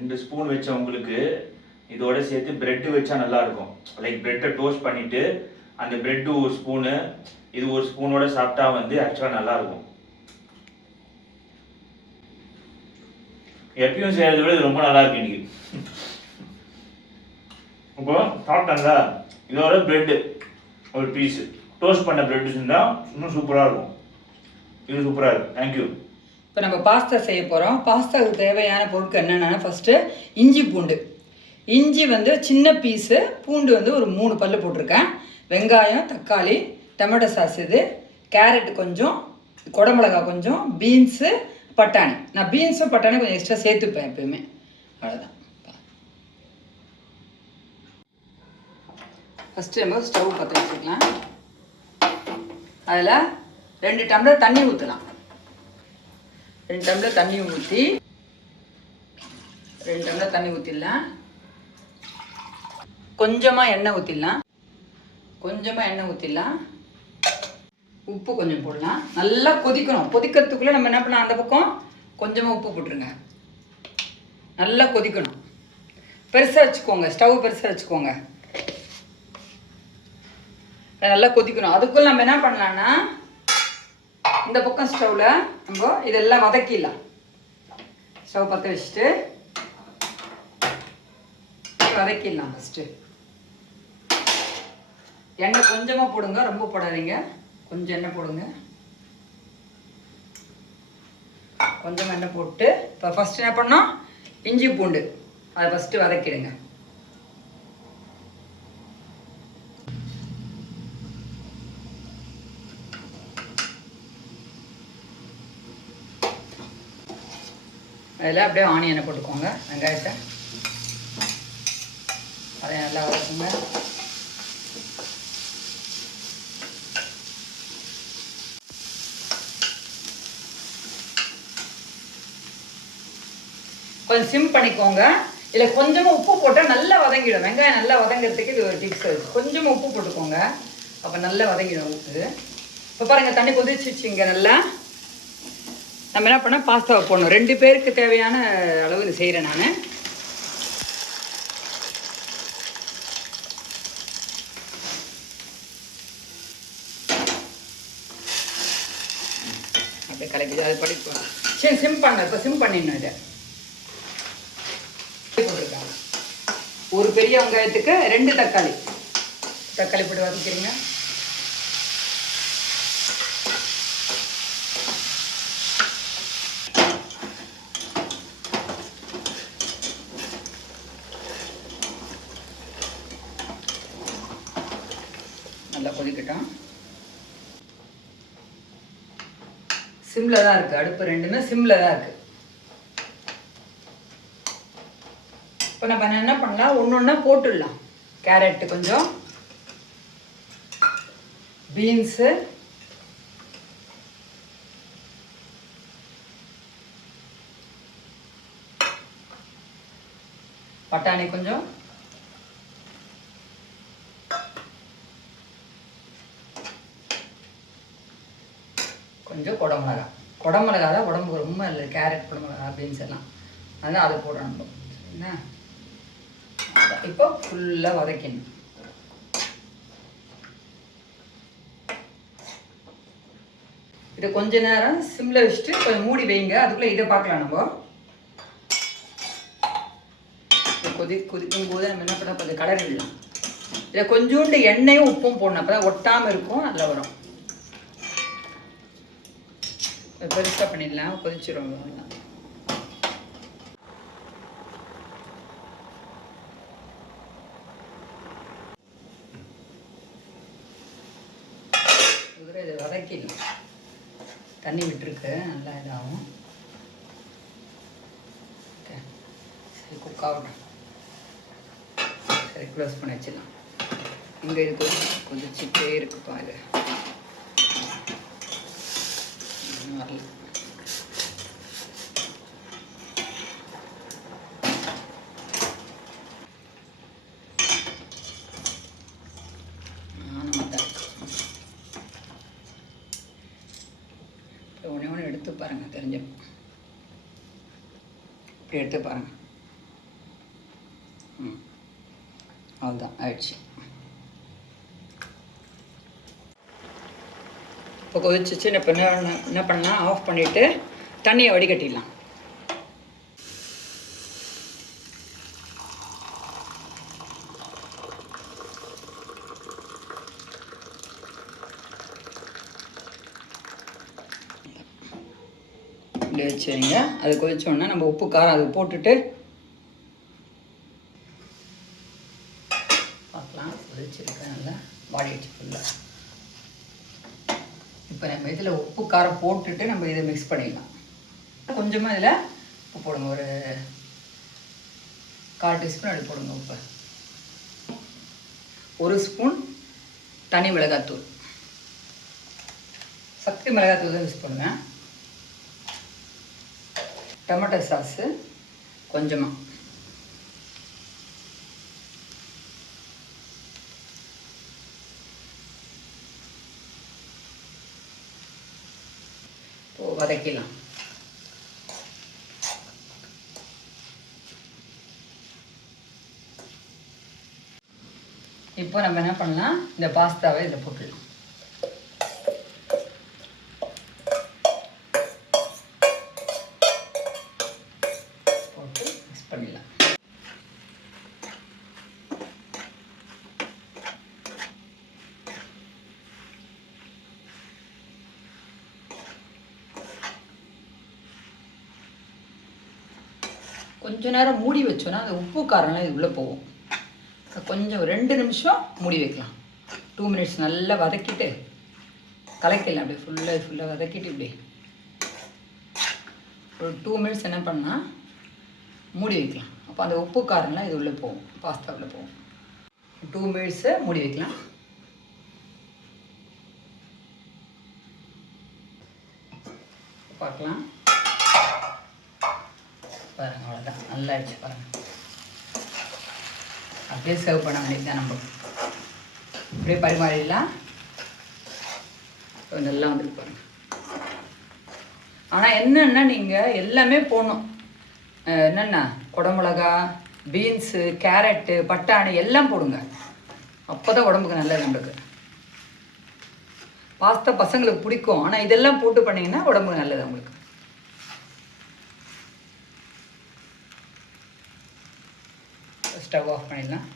ரெண்டு ஸ்பூன் வச்சவங்களுக்கு இதோட சேர்த்து பிரெட் வச்சா நல்லா இருக்கும் லைக் பிரெட்டை டோஸ்ட் பண்ணிட்டு அந்த பிரெட் ஒரு ஸ்பூனு இது ஒரு ஸ்பூனோட சாப்பிட்டா வந்து ஆக்சுவலாக நல்லா இருக்கும் எப்பயும் செய்யறதை விட இது ரொம்ப நல்லா இருக்கு இன்னைக்கு. இப்போ சாப்பிட்டாங்களா இதோட பிரெட்டு ஒரு பீஸு டோஸ்ட் பண்ண பிரெட் இருந்தால் இன்னும் சூப்பராக இருக்கும். இது சூப்பராக இருக்கும் தேங்க்யூ இப்போ நம்ம பாஸ்தா செய்ய போகிறோம் பாஸ்தாவுக்கு தேவையான பொருட்கள் என்னென்னா ஃபஸ்ட்டு இஞ்சி பூண்டு. இஞ்சி வந்து சின்ன பீஸு பூண்டு வந்து ஒரு மூணு பல்லு போட்டிருக்கேன். வெங்காயம் தக்காளி டொமேட்டோ சாஸ் இது கேரட் கொஞ்சம் குடமிளகா கொஞ்சம் பீன்ஸு பட்டாணி. நான் பீன்ஸும் பட்டாணி கொஞ்சம் எக்ஸ்ட்ரா சேர்த்துப்பேன் எப்பயுமே. அவ்வளோதான் ஃபஸ்ட்டு நம்ம ஸ்டவ் பற்ற வச்சுக்கலாம். அதில் ரெண்டு டம்ளர் தண்ணி ஊற்றலாம் ரெண்டு டம்ளர் தண்ணி ஊற்றி ரெண்டு டம்ளர் தண்ணி ஊற்றிடலாம் கொஞ்சமாக எண்ணெய் ஊற்றிடலாம் கொஞ்சமாக எண்ணெய் ஊற்றிடலாம் உப்பு கொஞ்சம் போடலாம். நல்லா கொதிக்கணும். கொதிக்கிறதுக்குள்ளே நம்ம என்ன பண்ணலாம்? அந்த பக்கம் கொஞ்சமாக உப்பு போட்டுருங்க. நல்லா கொதிக்கணும். பெருசாக வச்சுக்கோங்க. ஸ்டவ் பெருசாக வச்சுக்கோங்க. நல்லா கொதிக்கணும். அதுக்குள்ள நம்ம என்ன பண்ணலாம்னா இந்த பக்கம் ஸ்டவ்வில் நம்ம இதெல்லாம் வதக்கிடலாம். ஸ்டவ் பற்ற வச்சுட்டு வதக்கிடலாம் ஃபஸ்ட்டு எண்ணெய் கொஞ்சமாக போடுங்க ரொம்ப போடாதீங்க. கொஞ்சம் எண்ணெய் போடுங்க. கொஞ்சமாக எண்ணெய் போட்டு இப்போ ஃபஸ்ட்டு என்ன பண்ணோம் இஞ்சி பூண்டு. அதை ஃபஸ்ட்டு வதக்கிடுங்க. அதில் அப்படியே ஆனியனை போட்டுக்கோங்க வெங்காயத்தை. அதை நல்லா வதக்குங்க. கொஞ்சம் சிம் பண்ணிக்கோங்க. இதில் கொஞ்சமாக உப்பு போட்டால் நல்லா வதங்கிடும். வெங்காயம் நல்லா வதங்கிறதுக்கு இது ஒரு டிப்ஸ் கொஞ்சமாக உப்பு போட்டுக்கோங்க. அப்போ நல்லா வதங்கிடும் உப்பு. இப்போ பாருங்கள் தண்ணி கொதிச்சிச்சிங்க நல்லா. நம்ம என்ன பண்ணால் பாஸ்தாவை போடணும். ரெண்டு பேருக்கு தேவையான அளவு இது செய்கிறேன் நான். அப்படியே கலக்கிது அது படிப்போம் சரி சிம் பண்ண. இப்போ சிம் பண்ணிடணும் இதை. ஒரு பெரிய வெங்காயத்துக்கு ரெண்டு தக்காளி. தக்காளி போட்டு வதக்கிறீங்க நல்லா கொதிக்கட்டும் சிம்ல தான் இருக்கு. அடுப்பு ரெண்டுமே சிம்ல தான் இருக்கு. இப்போ நம்ம என்ன பண்ணலாம் ஒன்று ஒன்றா போட்டுடலாம். கேரட்டு கொஞ்சம். பீன்ஸு பட்டாணி கொஞ்சம் கொஞ்சம் குடமிளகா. குடமிளகா தான் உடம்புக்கு ரொம்ப இல்லை கேரட் குடமிளகா அப்படின்னு சொல்லலாம் அதனால் அதை போடணும் நம்ம. என்ன இப்போ ஃபுல்லாக வதக்கணும் இதை கொஞ்ச நேரம் சிம்மில் வச்சுட்டு கொஞ்சம் மூடி வைங்க. அதுக்குள்ளே இதை பார்க்கலாம் நம்ம. கொதி கொதிக்கும் போது நம்ம என்ன பண்ண கொஞ்சம் கலர் விடலாம் இதில் கொஞ்சோண்டு எண்ணெயும் உப்பும் போடணும். அப்போ தான் ஒட்டாமல் இருக்கும் அதில் வரும். பெருசாக பண்ணிடலாம். கொதிச்சிரும். அவ்வளவுதான். குதிரை இதை வதக்கிடலாம். தண்ணி விட்டுருக்கு. நல்லா இதாகும். சரி குக் ஆகட்டும் சரி க்ளோஸ் பண்ணி வச்சிடலாம். இங்கே இது கொஞ்சம் கொதிச்சுட்டே இருக்குப்பா இது. எடுத்து பாருங்கள் ம். அவ்வளோதான் ஆயிடுச்சு. இப்போ கொதிச்சிச்சு இப்போ என்ன என்ன பண்ணால் ஆஃப் பண்ணிவிட்டு தண்ணியை வடிகட்டிடலாம். இப்படி வச்சுருங்க. அது கொதிச்சோடனே நம்ம உப்பு காரம் அது போட்டுட்டு பார்க்கலாம். கொதிச்சிருக்கேன் நல்லா? வாடிடுச்சு ஃபுல்லாக இப்போ நம்ம இதில் உப்பு காரம் போட்டுட்டு நம்ம இதை மிக்ஸ் பண்ணிடலாம். கொஞ்சமாக இதில் உப்பு போடுங்க. ஒரு கால் டீஸ்பூன் அப்படி போடுங்க உப்பு. ஒரு ஸ்பூன் தனி மிளகாத்தூள். சக்தி மிளகாத்தூள் தான் யூஸ் பண்ணுவேன். டொமேட்டோ சாஸு கொஞ்சமாக இப்போது வதக்கிடலாம். இப்போ நம்ம என்ன பண்ணலாம்? இந்த பாஸ்தாவை இதில் போட்டுடலாம் போட்டு மிக்ஸ் பண்ணிடலாம் கொஞ்ச நேரம் மூடி வச்சோன்னா அந்த உப்பு காரம்லாம் இது உள்ளே போகும். கொஞ்சம் ரெண்டு நிமிஷம் மூடி வைக்கலாம். டூ மினிட்ஸ் நல்லா வதக்கிட்டு கலக்கிடலாம் அப்படியே ஃபுல்லாக ஃபுல்லாக வதக்கிட்டு இப்படி ஒரு டூ மினிட்ஸ் என்ன பண்ணால் மூடி வைக்கலாம். அப்போ அந்த உப்பு காரம்லாம் இது உள்ளே போகும். பாஸ்தா உள்ளே போகும். டூ மினிட்ஸை மூடி வைக்கலாம். பார்க்கலாம். பாருங்க அவ்வளோதான் நல்லா ஆயிடுச்சு பாருங்கள் அப்படியே சர்வ் பண்ண வேண்டியது தான் நம்ம. அப்படியே பரிமாறிடலாம். நல்லா வந்துட்டு பாருங்க. ஆனால் என்னென்னா நீங்கள் எல்லாமே போடணும். என்னென்ன? குடமிளகா பீன்ஸு கேரட்டு பட்டாணி எல்லாம் போடுங்க. அப்போ தான் உடம்புக்கு நல்லது நம்மளுக்கு. பாஸ்தா பசங்களுக்கு பிடிக்கும். ஆனால் இதெல்லாம் போட்டு பண்ணிங்கன்னா உடம்புக்கு நல்லது உங்களுக்கு ஸ்டவ் ஆஃப் பண்ணிடலாம்.